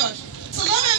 ツバい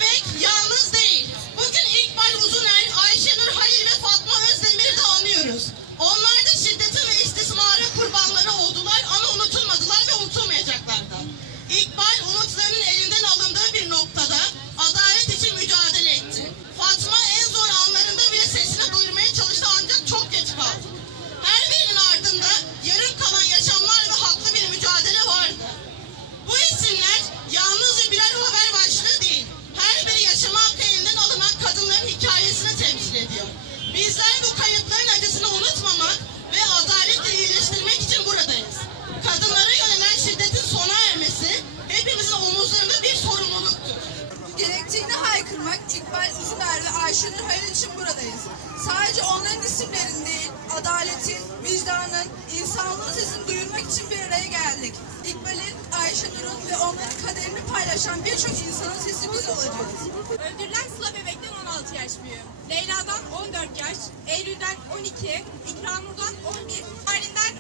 İkbal Uzuner ve Ayşenur Hayal için buradayız. Sadece onların isimlerini değil, adaletin, vicdanın, insanlığın sesini duyurmak için bir araya geldik. İkbal'in, Ayşenur'un ve onların kaderini paylaşan birçok insanın sesi biz olacağız. Öldürülen Sıla Bebek'ten 16 yaş büyüğüm. Leyla'dan 14 yaş, Eylül'den 12, İkramur'dan 11, Halinden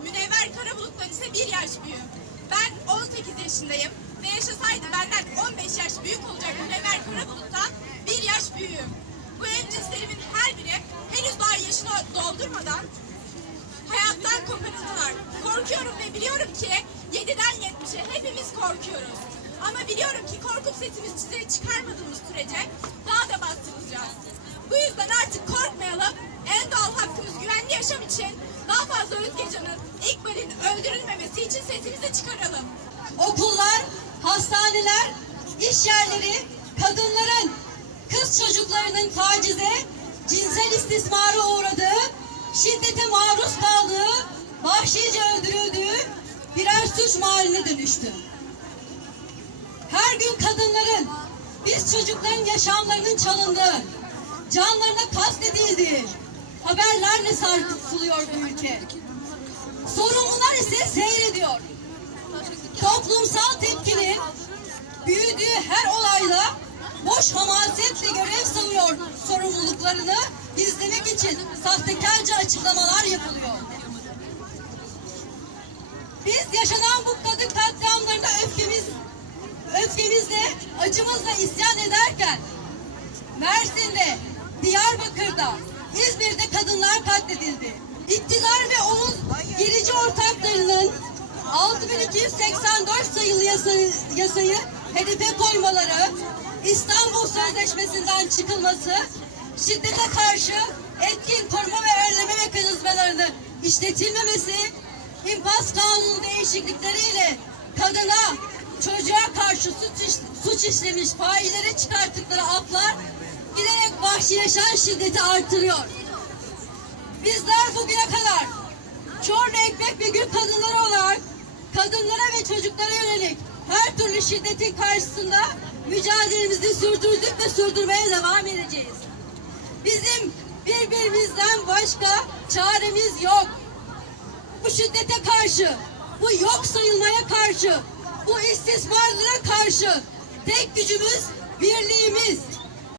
10, Münevver Karabulut'tan ise 1 yaş büyüğüm. Ben 18 yaşındayım ve yaşasaydı benden 15 yaş büyük olacak Münevver Karabulut'tan 1 yaş büyüğüm. Bu evcilslerimin her biri henüz daha yaşını doldurmadan hayattan koparıldılar. Korkuyorum ve biliyorum ki 7'den 70'e hepimiz korkuyoruz. Ama biliyorum ki korkup sesimizi çizeri çıkarmadığımız sürece daha da bastırılacağız. Bu yüzden artık korkmayalım. En doğal hakkımız güvenli yaşam için daha fazla Özgecan'ın İkbal'in öldürülmemesi için sesimizi çıkaralım. okullar, hastaneler, iş yerleri, kadınların, kız çocuklarının tacize, cinsel istismara uğradığı, şiddete maruz kaldığı, vahşice öldürüldüğü birer suç mahalline dönüştü. Her gün kadınların, biz çocukların yaşamlarının çalındığı, canlarına kastedildiği haberlerle sarsılıyor bu ülke. Sorumlular ise seyrediyor toplumsal tepkinin büyüdüğü her olayda boş hamasetle görev sanıyor sorumluluklarını gizlemek için sahtekarca açıklamalar yapılıyor. Biz yaşanan bu kadın katliamlarına öfkemiz, öfkemizle, acımızla isyan ederken Mersin'de, Diyarbakır'da, İzmir'de kadınlar katledildi. 6284 sayılı yasayı, yasayı hedefe koymaları, İstanbul Sözleşmesi'nden çıkılması, şiddete karşı etkin koruma ve önleme mekanizmalarını işletilmemesi, infaz kanunu değişiklikleriyle kadına, çocuğa karşı suç, suç işlemiş faillere çıkarttıkları aflar giderek vahşileşen şiddeti artırıyor. Bizler bugüne kadar Çorlu Ekmek ve Gül kadınları olarak kadınlara ve çocuklara yönelik her türlü şiddetin karşısında mücadelemizi sürdürdük ve sürdürmeye devam edeceğiz. Bizim birbirimizden başka çaremiz yok. Bu şiddete karşı, bu yok sayılmaya karşı, bu istismarlara karşı tek gücümüz birliğimiz,